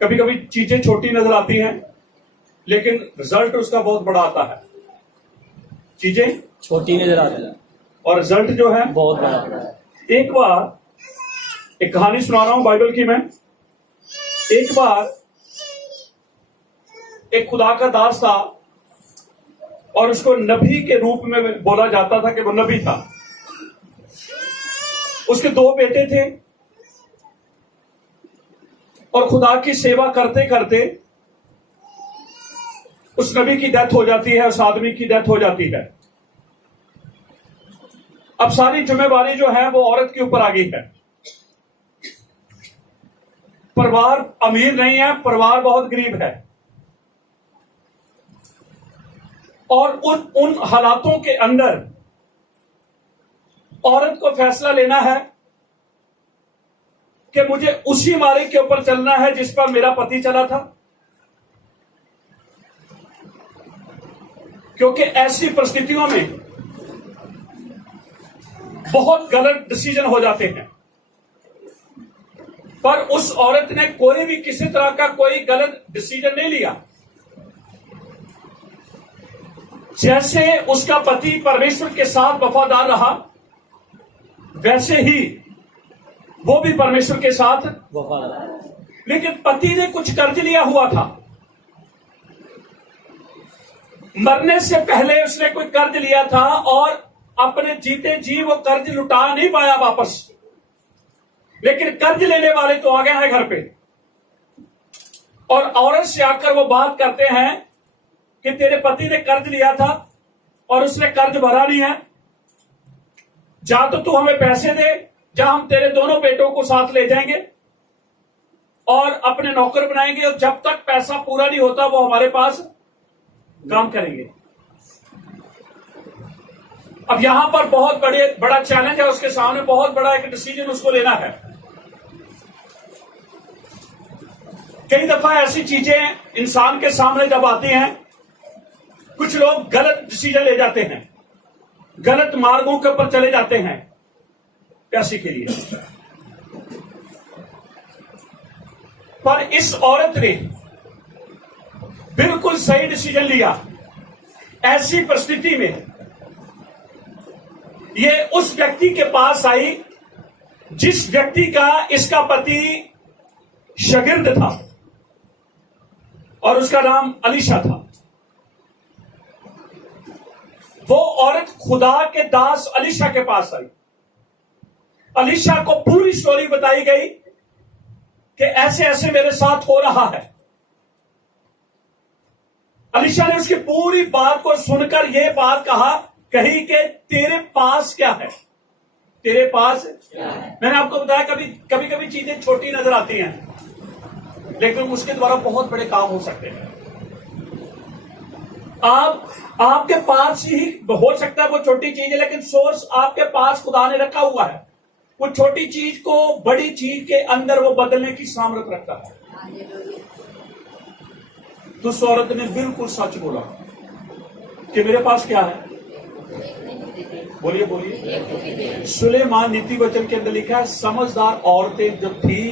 कभी कभी चीजें छोटी नजर आती हैं लेकिन रिजल्ट उसका बहुत बड़ा आता है। चीजें छोटी नजर आती है और रिजल्ट जो है बहुत बड़ा आता है। एक बार एक कहानी सुना रहा हूं बाइबल की मैं। एक बार एक खुदा का दास था और उसको नबी के रूप में बोला जाता था कि वो नबी था। उसके 2 बेटे थे और खुदा की सेवा करते करते उस नबी की डेथ हो जाती है, उस आदमी की डेथ हो जाती है। अब सारी जिम्मेवारी जो है वो औरत के ऊपर आ गई है। परिवार अमीर नहीं है, परिवार बहुत गरीब है और उन हालातों के अंदर औरत को फैसला लेना है कि मुझे उसी मार्ग के ऊपर चलना है जिस पर मेरा पति चला था, क्योंकि ऐसी परिस्थितियों में बहुत गलत डिसीजन हो जाते हैं। पर उस औरत ने कोई भी किसी तरह का कोई गलत डिसीजन नहीं लिया। जैसे उसका पति परमेश्वर के साथ वफादार रहा वैसे ही वो भी परमेश्वर के साथ वफादार। लेकिन पति ने कुछ कर्ज लिया हुआ था। मरने से पहले उसने कोई कर्ज लिया था और अपने जीते जी वो कर्ज लुटा नहीं पाया वापस। लेकिन कर्ज लेने वाले तो आ गए हैं घर पे और औरत से आकर वो बात करते हैं कि तेरे पति ने कर्ज लिया था और उसने कर्ज भरा नहीं है, जा तो तू हमें पैसे दे, जा हम तेरे दोनों बेटों को साथ ले जाएंगे और अपने नौकर बनाएंगे और जब तक पैसा पूरा नहीं होता वो हमारे पास काम करेंगे। अब यहां पर बहुत बड़ा चैलेंज है उसके सामने, बहुत बड़ा एक डिसीजन उसको लेना है। कई दफा ऐसी चीजें इंसान के सामने जब आती हैं, कुछ लोग गलत डिसीजन ले जाते हैं, गलत मार्गों के ऊपर चले जाते हैं पैसे के लिए। पर इस औरत ने बिल्कुल सही डिसीजन लिया। ऐसी परिस्थिति में ये उस व्यक्ति के पास आई जिस व्यक्ति का इसका पति शागिर्द था और उसका नाम अलीशा था। वो औरत खुदा के दास अलीशा के पास आई। अलीशा को पूरी स्टोरी बताई गई कि ऐसे ऐसे मेरे साथ हो रहा है। अलीशा ने उसकी पूरी बात को सुनकर यह बात कही कि तेरे पास क्या है, तेरे पास क्या है? मैंने आपको बताया कभी कभी चीजें छोटी नजर आती हैं लेकिन उसके द्वारा बहुत बड़े काम हो सकते हैं। आपके पास ही हो सकता है वो छोटी चीज है लेकिन सोर्स आपके पास खुदा ने रखा हुआ है। वो छोटी चीज को बड़ी चीज के अंदर वो बदलने की सामर्थ रखता है। तो उस औरत ने बिल्कुल सच बोला कि मेरे पास क्या है। बोलिए बोलिए। सुलेमान नीति वचन के अंदर लिखा है, समझदार औरतें जो थी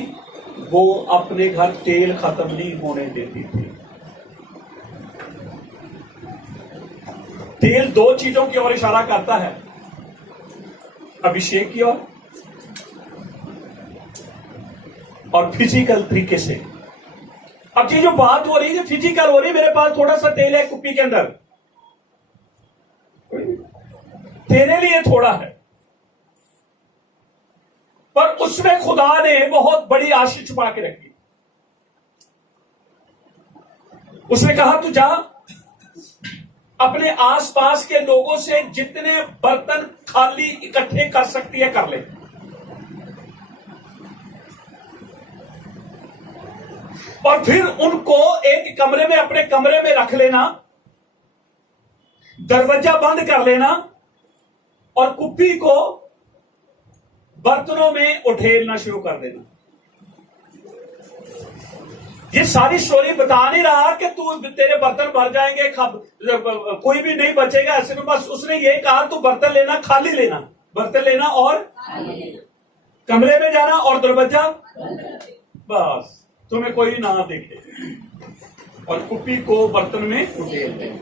वो अपने घर तेल खत्म नहीं होने देती थी। तेल 2 चीजों की ओर इशारा करता है, अभिषेक की ओर और फिजिकल तरीके से। अब ये जो बात हो रही है फिजिकल हो रही है, मेरे पास थोड़ा सा तेल है कुप्पी के अंदर, तेरे लिए थोड़ा है, पर उसमें खुदा ने बहुत बड़ी आशीष छुपा के रखी। उसने कहा तू जा अपने आसपास के लोगों से जितने बर्तन खाली इकट्ठे कर सकती है कर ले। और फिर उनको एक कमरे में, अपने कमरे में रख लेना, दरवाजा बंद कर लेना और कुप्पी को बर्तनों में उठेलना शुरू कर देना। ये सारी स्टोरी बता नहीं रहा कि तू तेरे बर्तन भर जाएंगे, कोई भी नहीं बचेगा ऐसे में। बस उसने ये कहा तू बर्तन लेना, खाली लेना, बर्तन लेना और कमरे में जाना और दरवाजा, बस तुम्हें कोई ना देखे और कुप्पी को बर्तन में उठेल दे।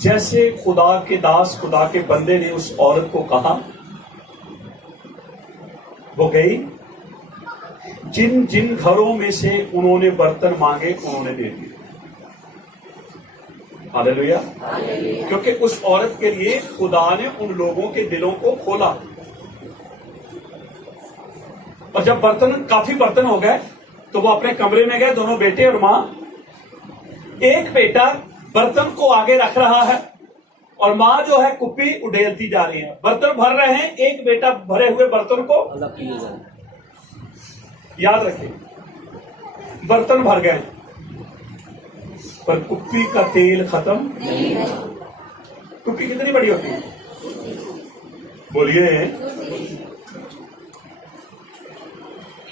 जैसे खुदा के दास, खुदा के बंदे ने उस औरत को कहा, वो गई, जिन जिन घरों में से उन्होंने बर्तन मांगे उन्होंने दे दिए। हालेलुया। क्योंकि उस औरत के लिए खुदा ने उन लोगों के दिलों को खोला। और जब काफी बर्तन हो गए तो वो अपने कमरे में गए, दोनों बेटे और मां। एक बेटा बर्तन को आगे रख रहा है और मां जो है कुप्पी उड़ेलती जा रही है। बर्तन भर रहे हैं, एक बेटा भरे हुए बर्तन को अलग किए जाए। याद रखिए, बर्तन भर गए पर कुप्पी का तेल खत्म नहीं। कुप्पी कितनी बड़ी होती है? बोलिए।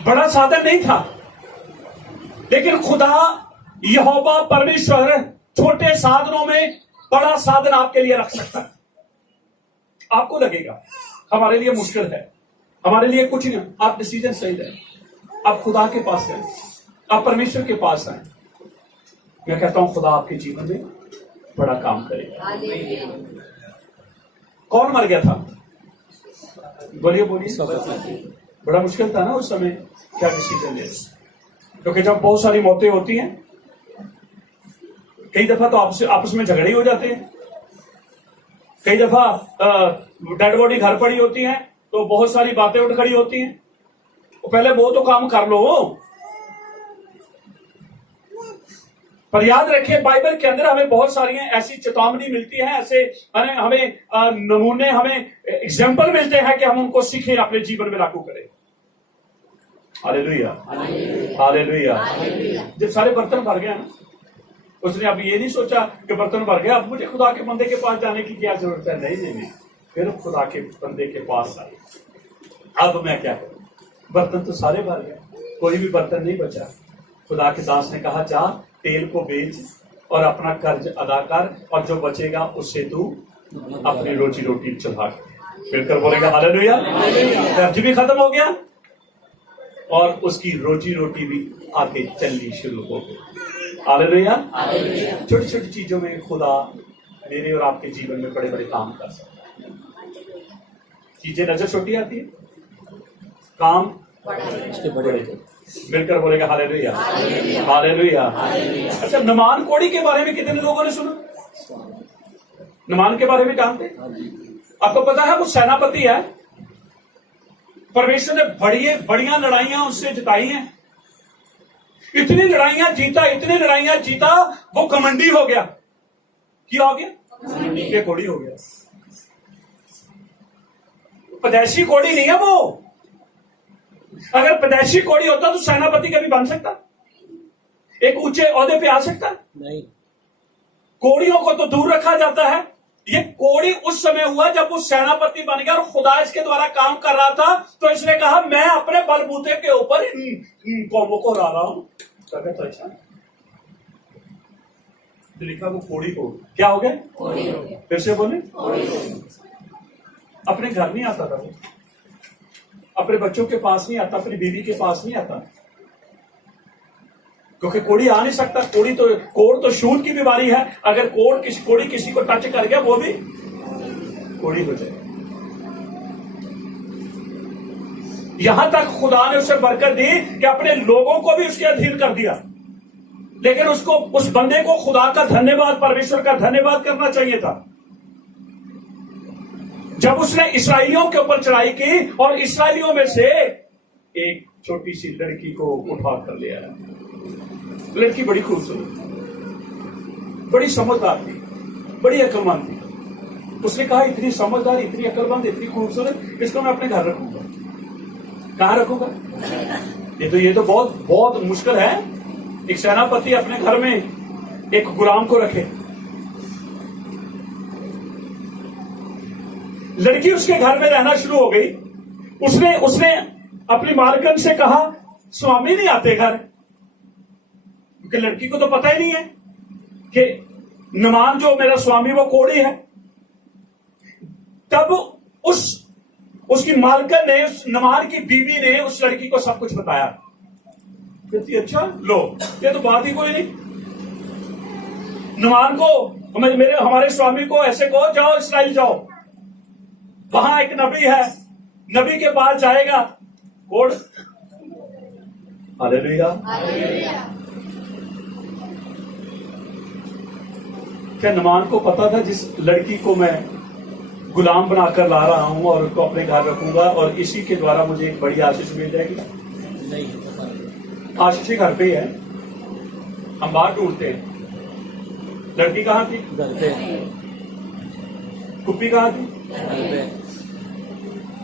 बड़ा साधन नहीं था, लेकिन खुदा यहोवा परमेश्वर छोटे साधनों में बड़ा साधन आपके लिए रख सकता है। आपको लगेगा हमारे लिए मुश्किल है, हमारे लिए कुछ नहीं, आप डिसीजन सही लें, आप खुदा के पास हैं, आप परमेश्वर के पास हैं। मैं कहता हूं खुदा आपके जीवन में बड़ा काम करेगा। कौन मर गया था? बोलिए बोलिए। बड़ा मुश्किल था ना उस समय, क्या डिसीजन ले? क्योंकि जब बहुत सारी मौतें होती हैं, कई दफा तो आपस में झगड़े हो जाते हैं, कई दफा डेड बॉडी घर पड़ी होती है तो बहुत सारी बातें उठ खड़ी होती हैं। तो पहले वो तो काम कर लो। पर याद रखिए, बाइबल के अंदर हमें बहुत सारी ऐसी चेतावनी मिलती है, ऐसे हमें नमूने, हमें एग्जाम्पल मिलते हैं कि हम उनको सीखें, अपने जीवन में लागू करें। Hallelujah, hallelujah. जब सारे बर्तन भर गए ना, उसने अब ये नहीं सोचा कि बर्तन भर गया, अब मुझे खुदा के बंदे के पास जाने की क्या जरूरत है। नहीं, फिर खुदा के बंदे के पास आए। अब मैं क्या करूं? बर्तन तो सारे भर गए, कोई भी बर्तन नहीं बचा। खुदा के दास ने कहा, जा तेल को बेच और अपना कर्ज अदा कर, और जो बचेगा उससे तू अपनी रोजी रोटी चला। फिर बोलेगा हालेलुया। कर्ज भी खत्म हो गया और उसकी रोजी रोटी भी आगे चलनी शुरू हो गई। हालेलुया। छोटी छोटी चीजों में खुदा मेरे और आपके जीवन में बड़े बड़े काम कर सकता है। चीजें नजर छोटी आती है, काम बड़े। मिलकर बोलेगा हालेलुया, हालेलुया। अच्छा, नमान कोड़ी के बारे में कितने लोगों ने सुना? नमान के बारे में जानते? आपको पता है वो सेनापति है, परमेश्वर ने बढ़िया लड़ाइयां उससे जिताई हैं। इतनी लड़ाइयां जीता, वो घमंडी हो गया। क्या हो गया? ये कोड़ी हो गया। पदैशी कोड़ी नहीं है वो। अगर पदैशी कोड़ी होता तो सेनापति कभी बन सकता, एक ऊंचे ओहदे पे आ सकता? नहीं। कोड़ियों को तो दूर रखा जाता है। ये कोड़ी उस समय हुआ जब वो सेनापति बन गया और खुदा इसके द्वारा काम कर रहा था, तो इसने कहा मैं अपने बलबूते के ऊपर इन कौमों को हरा रहा हूं। तो अच्छा लिखा, वो कोड़ी को क्या हो गया? फिर से बोले, अपने घर नहीं आता था वो, अपने बच्चों के पास नहीं आता, अपनी बीवी के पास नहीं आता, क्योंकि कोड़ी आ नहीं सकता। कोड़ तो शूल की बीमारी है। अगर कोड़ी किसी को टच कर गया, वो भी कोड़ी हो जाए। यहां तक खुदा ने उसे बरकत दी कि अपने लोगों को भी उसके अधीन कर दिया। लेकिन उसको, उस बंदे को खुदा का धन्यवाद, परमेश्वर का धन्यवाद करना चाहिए था। जब उसने इस्राएलियों के ऊपर चढ़ाई की और इस्राएलियों में से एक छोटी सी लड़की को उठा कर ले आया। लड़की बड़ी खूबसूरत, बड़ी समझदार थी, बड़ी अक्लमंद थी। उसने कहा, इतनी समझदार, इतनी अक्लमंद, इतनी खूबसूरत, इसको मैं अपने घर रखूंगा। कहां रखूंगा? ये तो बहुत बहुत मुश्किल है, एक सेनापति अपने घर में एक गुलाम को रखे। लड़की उसके घर में रहना शुरू हो गई। उसने अपनी मालकन से कहा, स्वामी नहीं आते घर, क्योंकि लड़की को तो पता ही नहीं है कि नमान जो मेरा स्वामी वो कोड़ी है। तब उसकी मालकन ने, उस नमान की बीवी ने उस लड़की को सब कुछ बताया। कहती अच्छा लो, ये तो बात ही कोई नहीं। नुमान को मेरे हमारे स्वामी को ऐसे कहो, जाओ इस्राइल जाओ, वहां एक नबी है, नबी के पास जाएगा। Code hallelujah. क्या नुमान को पता था जिस लड़की को मैं गुलाम बनाकर ला रहा हूं और उसको अपने घर रखूंगा और इसी के द्वारा मुझे एक बड़ी आशीष मिल जाएगी? नहीं, पता नहीं। आशीष घर पे ही है, हम बाहर ढूंढते हैं। लड़की कहाँ थी? घर पे। कुप्पी कहाँ थी? घर पे।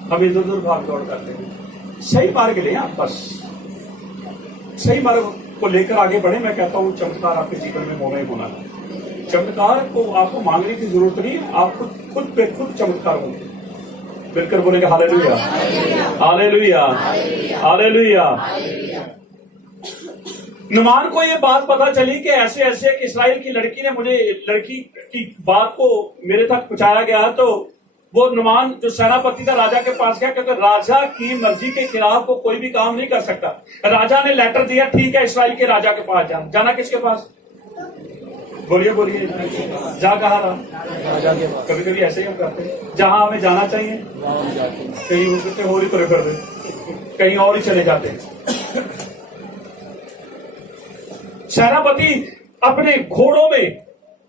हम इधर उधर भाग दौड़ करते हैं। सही मार्ग ले आप, बस सही मार्ग को लेकर आगे बढ़े। मैं कहता हूँ चमत्कार आपके जीवन में होना ही होना है। चमत्कार को आपको मांगने की जरूरत नहीं है, आप खुद पे खुद चमत्कार होंगे। मिलकर बोलेंगे हालेलुया, हालेलुया, हालेलुया। नुमान को ये बात पता चली कि ऐसे ऐसे एक इस्राएल की लड़की ने मुझे, लड़की की बात को मेरे तक पहुंचाया गया। तो वो नुमान जो सेनापति था राजा के पास गया, क्योंकि राजा की मर्जी के खिलाफ वो कोई भी काम नहीं कर सकता। राजा ने लेटर दिया, ठीक है इस्राएल के राजा के पास जाना किसके पास? बोलिए बोलिए, जा कहा रहा? राजा के पास। कभी कभी ऐसे ही हम करते हैं, जहां हमें जाना चाहिए गाँव जाते हैं। कहीं उनके और ही प्रेफर दे, कहीं और ही चले जाते हैं। सेनापति अपने घोड़ों में,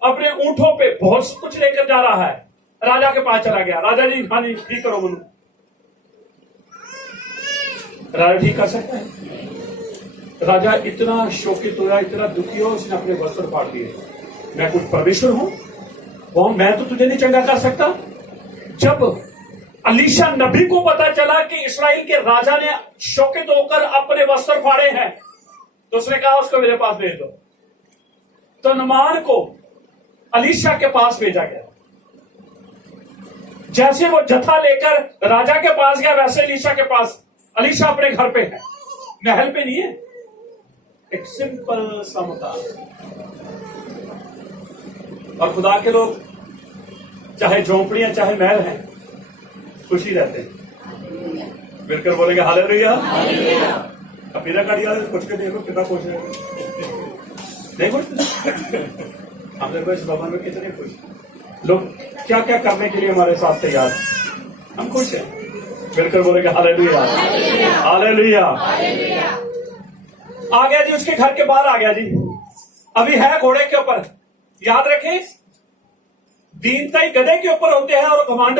अपने ऊंटों पे बहुत कुछ लेकर जा रहा है, राजा के पास चला गया। राजा जी, हाँ जी ठीक करो मनु। राजा ठीक कर सकता है? राजा इतना शोकित हुआ, इतना दुखी हो, उसने अपने वस्त्र फाड़ दिए। मैं कुछ परमेश्वर हूं, वो मैं तो तुझे नहीं चंगा कर सकता। जब अलीशा नबी को पता चला कि इस्राएल के राजा ने शोकित होकर अपने वस्त्र फाड़े हैं, तो उसने कहा उसको मेरे पास भेज दो। तो नुमान को अलीशा के पास भेजा गया। जैसे वो जथा लेकर राजा के पास गया, वैसे अलीशा के पास। अलीशा अपने घर पे है, महल पे नहीं है। एक सिंपल सा मकान। और खुदा के लोग चाहे झोंपड़ियां चाहे महल हैं, खुशी रहते हैं। मिलकर बोलेंगे हालेलुया। अब मेरा गाड़िया कुछ के देखो कितना खुश है, नहीं खुश? हम देखो इस भवन में कितने खुश लोग, क्या क्या करने के लिए हमारे साथ तैयार, हम खुश हैं। मिलकर बोलेंगे हालेलुया, हालेलुया। आ गया जी, उसके घर के बाहर आ गया जी। अभी है घोड़े के ऊपर। याद रखें, दीनता ही गधे के ऊपर होते हैं और घमंड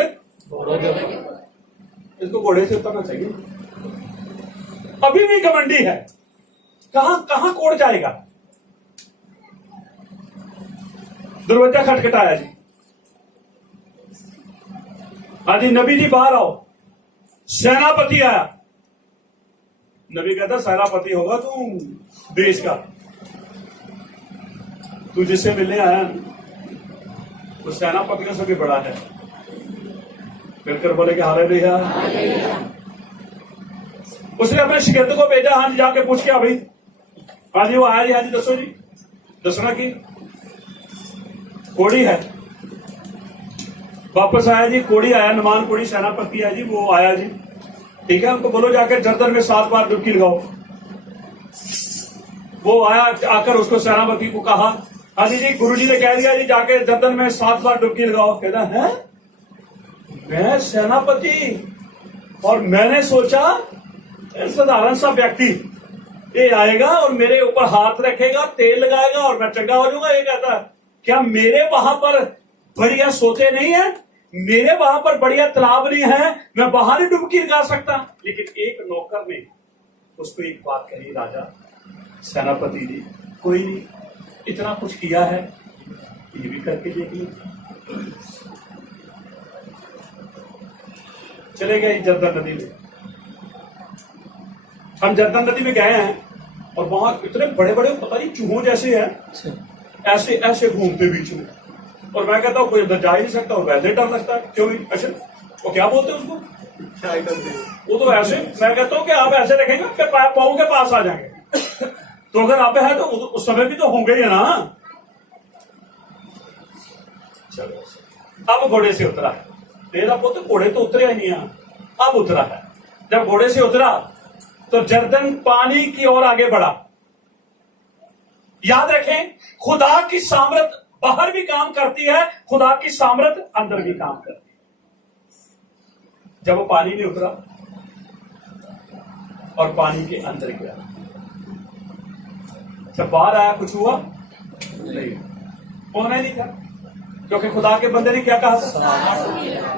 घोड़ों के ऊपर। इसको घोड़े से उतरना चाहिए। अभी भी घमंडी है, कहां कहां कोड़ जाएगा। दरवाजा खटखटाया जी। हाँ जी, नबी जी बाहर आओ। सेनापति आया। नबी कहता सेनापति होगा तू देश का, तू जिससे मिलने आया तो सेनापतियों से भी बड़ा है। मिलकर बोले कि हालेलुया। उसने अपने शिगिर्द को भेजा, हाँ जी जाके पूछ के आ भाई। हाँ जी वो आया जी, हाँ जी दसो जी, दसना की कोड़ी है। वापस आया जी, कोड़ी आया, नुमान कोड़ी सेनापति है जी, वो आया जी। ठीक है, उनको बोलो जाकर जर्दन में 7 बार डुबकी लगाओ। वो आया, आकर उसको सेनापति को कहा, हाँ जी गुरुजी ने कह दिया जी जाके जर्दन में 7 बार डुबकी लगाओ। कहता है मैं सेनापति, और मैंने सोचा साधारण सा व्यक्ति ये आएगा और मेरे ऊपर हाथ रखेगा, तेल लगाएगा और मैं चंगा हो जाऊंगा। ये कहता क्या मेरे वहां पर बढ़िया सोते नहीं है, मेरे वहां पर बढ़िया तालाब नहीं है, मैं बाहर ही डुबकी लगा सकता। लेकिन एक नौकर ने उसको एक बात कही, राजा सेनापति जी कोई नहीं, इतना कुछ किया है, ये भी करके देख लो। चले गए जर्दन नदी में। हम जर्दन नदी में गए हैं और वहां इतने बड़े बड़े पता नहीं चूहों जैसे हैं, ऐसे ऐसे घूमते बीच में। और मैं कहता हूँ कोई अंदर जा ही नहीं सकता, और वैसे डर लगता है। क्यों? अच्छा वो क्या बोलते हैं उसको, वो तो ऐसे, मैं कहता हूँ कि आप ऐसे रखेंगे कि पाँव के पास आ जाएंगे। तो अगर आप है तो उस समय भी तो होंगे ही ना। चलो अब घोड़े से उतरा है, तेरा पुत्र घोड़े तो उतरे नहीं है, अब उतरा है। जब घोड़े से उतरा तो जर्दन पानी की ओर आगे बढ़ा। याद रखें, खुदा की सामर्थ बाहर भी काम करती है, खुदा की सामर्थ अंदर भी काम करती है। जब वो पानी में उतरा और पानी के अंदर गया, जब बाहर आया कुछ हुआ नहीं, होना ही नहीं था, क्योंकि खुदा के बंदे ने क्या कहा था?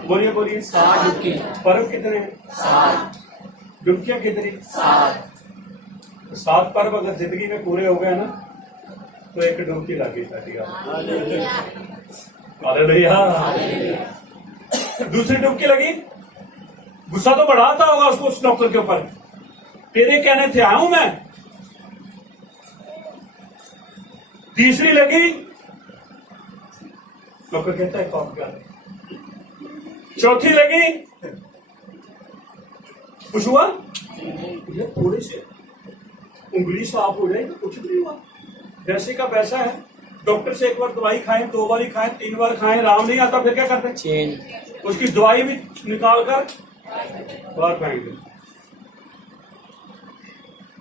बोलिए बोलिए। 7 डुबकी। पर्व कितने? 7 डुबकियां कितनी? 7। 7 पर्व अगर जिंदगी में पूरे हो गए ना, तो एक डुबकी लगी था। हालेलुया। दूसरी डुबकी लगी, गुस्सा तो बढ़ाता होगा उसको उस नौकर के ऊपर, तेरे कहने थे आया हूं मैं। तीसरी लगी, नौकर कहता है कौन क्या? चौथी लगी, कुछ हुआ? थोड़ी से उंगली साफ हो जाए तो कुछ नहीं हुआ, वैसे का वैसा है। डॉक्टर से एक बार दवाई खाएं, 2 बार ही खाएं, 3 बार खाएं, आराम नहीं आता, फिर क्या करते हैं? चेंज। उसकी दवाई भी निकाल कर बाहर फेंक दे।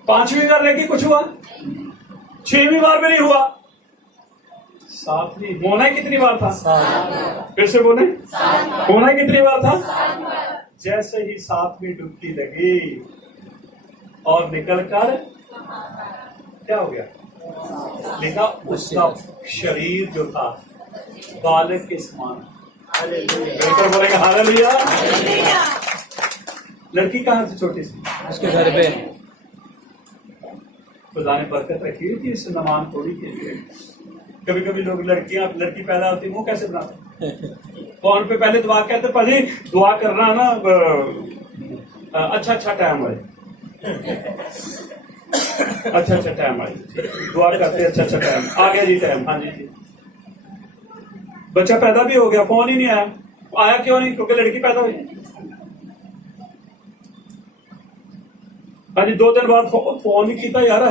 5वीं बार लेके कुछ हुआ, 6वीं बार में नहीं हुआ, 7वीं। होना ही कितनी बार था? 7। फिर से बोले, होना ही कितनी बार था? जैसे ही 7वीं डुबकी लगी और निकल कर क्या हो गया? लिखा उसका शरीर जो था बालक के समान। बिल्कुल बोलेगा हालेलुया। लड़की कहां से? छोटी सी, उसके घर पे। खुदा ने बरकत रखी हुई थी इस नमान थोड़ी के लिए। कभी कभी लोग लड़की पैदा होती, वो कैसे बनाते? फोन पे पहले दुआ कहते, पहले दुआ करना ना, अच्छा टाइम आए, अच्छा टाइम आए, दुआ करते अच्छा टाइम आ गया जी, टाइम। हाँ जी, बच्चा पैदा भी हो गया, फोन ही नहीं आया। आया क्यों नहीं? क्योंकि लड़की पैदा हुई। हाँ जी, 2 दिन बाद फोन ही किया यार,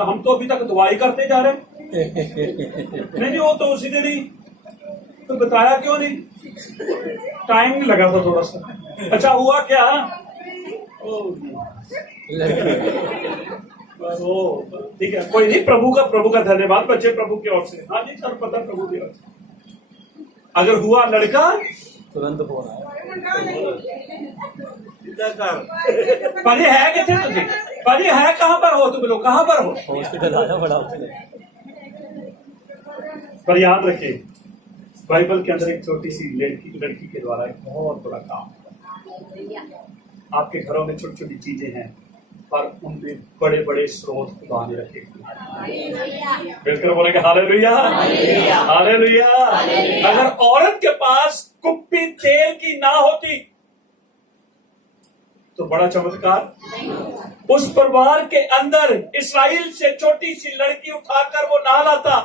हम तो अभी तक दुआई करते जा रहे हैं। नहीं वो तो उसी दिन ही तो बताया क्यों नहीं? टाइम नहीं लगा था थोड़ा सा। अच्छा हुआ क्या? ठीक है, कोई नहीं, प्रभु का धन्यवाद बच्चे, प्रभु की ओर से। हाँ जी सर, पता प्रभु की ओर से। अगर हुआ लड़का, तुरंत फोन आया। पहले है कितने तुझे? पहले है कहां पर हो तुम लोग? कहां पर हो? हॉस्पिटल आया बड़ा होता। पर याद रखिए, बाइबल के अंदर एक छोटी सी लड़की के द्वारा एक बहुत बड़ा काम है। आपके घरों में छोटी छोटी चीजें हैं, पर उनमें बड़े बड़े स्रोत खुदा ने रखे। बिल्कुल बोलेंगे हालेलुया, हालेलुया। अगर औरत के पास कुप्पी तेल की ना होती तो बड़ा चमत्कार। उस परिवार के अंदर इस्राएल से छोटी सी लड़की उठाकर वो नहा लाता,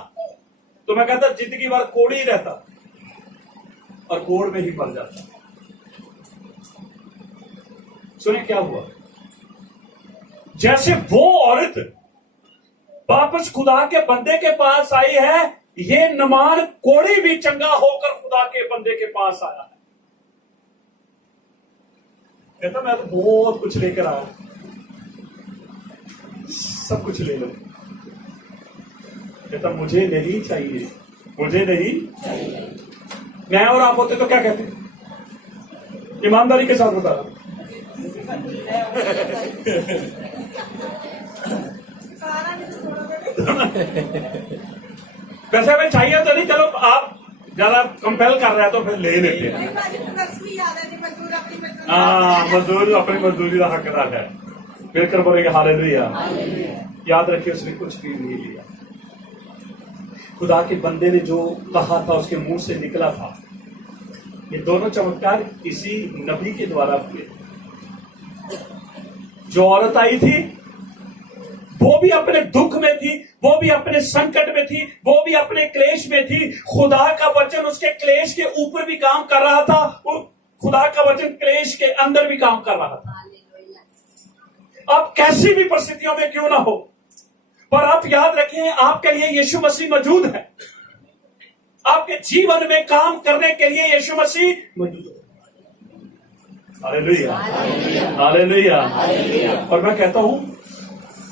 तो मैं कहता जिंदगी भर कोड़ ही रहता और कोड़ में ही मर जाता। सुने क्या हुआ? जैसे वो औरत वापस खुदा के बंदे के पास आई है, ये नमान कोड़ी भी चंगा होकर खुदा के बंदे के पास आया है। कहता मैं तो बहुत कुछ लेकर आया, सब कुछ ले लो। कहता मुझे नहीं चाहिए, मुझे नहीं चाहिए। मैं और आप होते तो क्या कहते? ईमानदारी के साथ बता रहा हूं। वैसे हमें चाहिए तो नहीं, चलो आप ज्यादा कंपेल कर रहे हैं तो फिर ले लेते हैं। हाँ, मजदूर अपनी मजदूरी का हकदार है। बिल्कुल बोलेंगे हालेलुया। याद रखिए, उसने कुछ भी नहीं लिया। खुदा के बंदे ने जो कहा था उसके मुंह से निकला था। ये दोनों चमत्कार इसी नबी के द्वारा हुए। जो औरत आई थी वो भी अपने दुख में थी, वो भी अपने संकट में थी, वो भी अपने क्लेश में थी। खुदा का वचन उसके क्लेश के ऊपर भी काम कर रहा था और खुदा का वचन क्लेश के अंदर भी काम कर रहा था। अब कैसी भी परिस्थितियों में क्यों ना हो, पर आप याद रखें, आपके लिए यीशु मसीह मौजूद है। आपके जीवन में काम करने के लिए यीशु मसीह मौजूद है। Hallelujah, hallelujah. और मैं कहता हूं,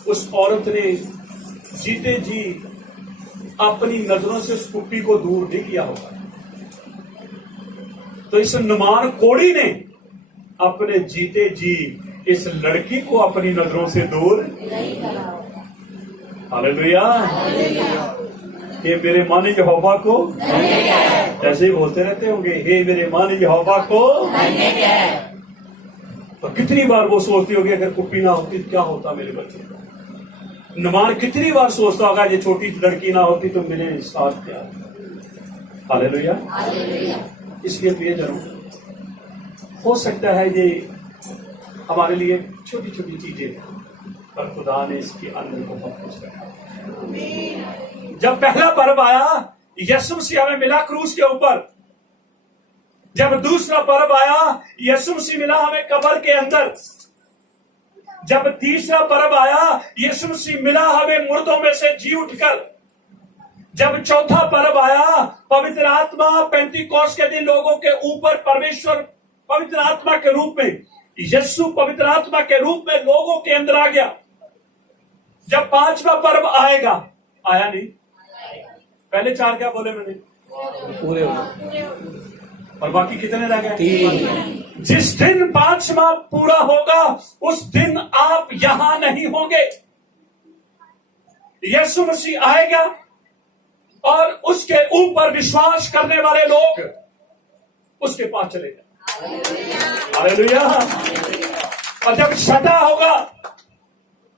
उस औरत ने जीते जी अपनी नजरों से उस कुप्पी को दूर नहीं किया होगा। तो इस नुमान कोढ़ी ने अपने जीते जी इस लड़की को अपनी नजरों से दूर। हालेलुया। ये मेरे माने यहोवा को, ऐसे ही बोलते रहते होंगे, हे मेरे माने यहोवा को। तो कितनी बार वो सोचती होगी अगर कुप्पी ना होती तो क्या होता मेरे बच्चे का। नुमान कितनी बार सोचता होगा ये छोटी लड़की ना होती तो मेरे साथ क्या। हालेलुया। इसलिए प्रियजनों, हो सकता है ये हमारे लिए छोटी छोटी चीजें, पर खुदा ने इसके अंदर बहुत कुछ रखा। जब पहला पर्व आया, यीशु मसीह हमें मिला क्रूस के ऊपर। जब दूसरा पर्व आया, यीशु मसीह मिला हमें कब्र के अंदर। जब तीसरा पर्व आया, यीशु मसीह मिला हमें मुर्दों में से जी उठकर। जब चौथा पर्व आया, पवित्र आत्मा पेंतीकोस्त के दिन लोगों के ऊपर परमेश्वर पवित्र आत्मा के रूप में, यीशु पवित्र आत्मा के रूप में लोगों के अंदर आ गया। जब पांचवा पर्व आएगा, आया नहीं, पहले चार क्या बोले मैंने, पूरे हो गए। और बाकी कितने रह गए? 3। जिस दिन पांचवा पूरा होगा उस दिन आप यहां नहीं होंगे। यीशु मसीह आएगा और उसके ऊपर विश्वास करने वाले लोग उसके पास चले जाए। हालेलुया। और जब छठा होगा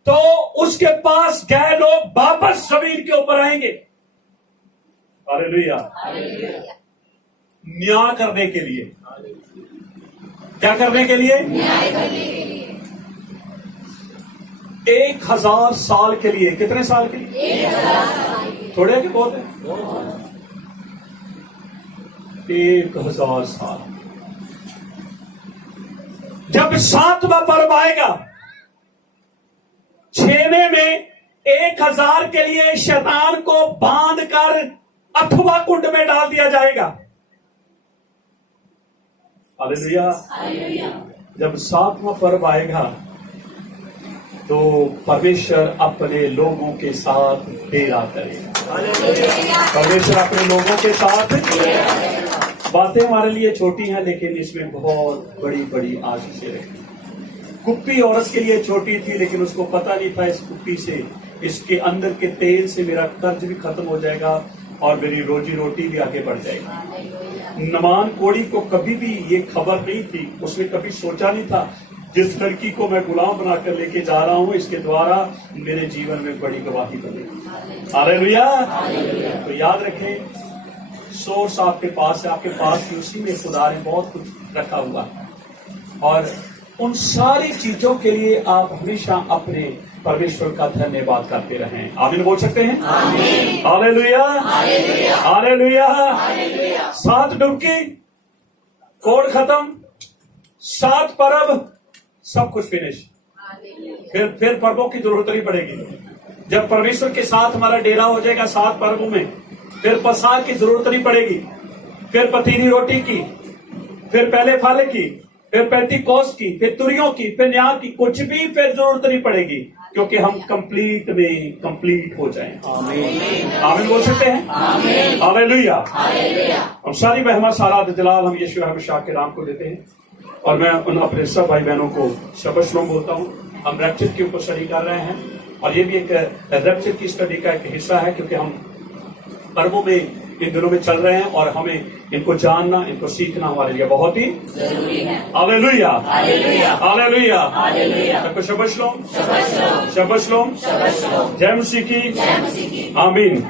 तो उसके पास गए लोग वापस जमीन के ऊपर आएंगे। हालेलुया। न्याय करने के लिए। क्या करने के लिए? 1000 साल के लिए। कितने साल के लिए? 1000 साल। थोड़े कि बहुत है? 1000 साल। जब सातवां पर्व आएगा, छेने में 1000 के लिए शैतान को बांध कर अथवा कुंड में डाल दिया जाएगा। हालेलुया। जब सातवां पर्व आएगा तो परमेश्वर अपने लोगों के साथ डेरा करेगा। परमेश्वर अपने लोगों के साथ। बातें हमारे लिए छोटी हैं लेकिन इसमें बहुत बड़ी बड़ी आशीषें रहती। कुप्पी औरत के लिए छोटी थी लेकिन उसको पता नहीं था इस कुप्पी से, इसके अंदर के तेल से मेरा कर्ज भी खत्म हो जाएगा और मेरी रोजी रोटी भी आगे बढ़ जाएगी। नमान कोढ़ी को कभी भी ये खबर नहीं थी, उसने कभी सोचा नहीं था जिस लड़की को मैं गुलाम बनाकर लेके जा रहा हूं इसके द्वारा मेरे जीवन में बड़ी गवाही बनेगी। हालेलुया। तो याद रखें, सोर्स आपके पास है, आपके पास ही उसी में खुदा ने बहुत कुछ रखा हुआ है और उन सारी चीजों के लिए आप हमेशा अपने परमेश्वर का धन्यवाद करते रहें। आमीन बोल सकते हैं? हालेलुया। हालेलुया। 7 डुबकी, कोड खत्म, 7 पर्व, सब कुछ फिनिश। फिर पर्वों की जरूरत नहीं पड़ेगी। जब परमेश्वर के साथ हमारा डेरा हो जाएगा 7 पर्वों में, फिर पसार की जरूरत नहीं पड़ेगी, फिर पतीली रोटी की, फिर पहले फल की, फिर पेंतीकोस्त की, फिर तुरियों की, फिर न्याय की, कुछ भी फिर जरूरत नहीं पड़ेगी क्योंकि हम कंप्लीट में कंप्लीट हो जाएं। आमीन। आमीन बोल सकते हैं? हालेलुया। हम सारी महिमा सारा जलाल हम यीशु हमेशा के नाम को देते हैं और मैं उन अपने सब भाई बहनों को शबद शलोम बोलता हूँ। हम रैप्चर के ऊपर स्टडी कर रहे हैं और ये भी एक रैप्चर की स्टडी का एक हिस्सा है क्योंकि हम पर्वों में इन दिनों में चल रहे हैं और हमें इनको जानना, इनको सीखना हमारे लिए बहुत ही जरूरी है। हालेलुया। हालेलुया। सबको शबद शलोम। शबद शलोम। जय मसीह की। आमीन।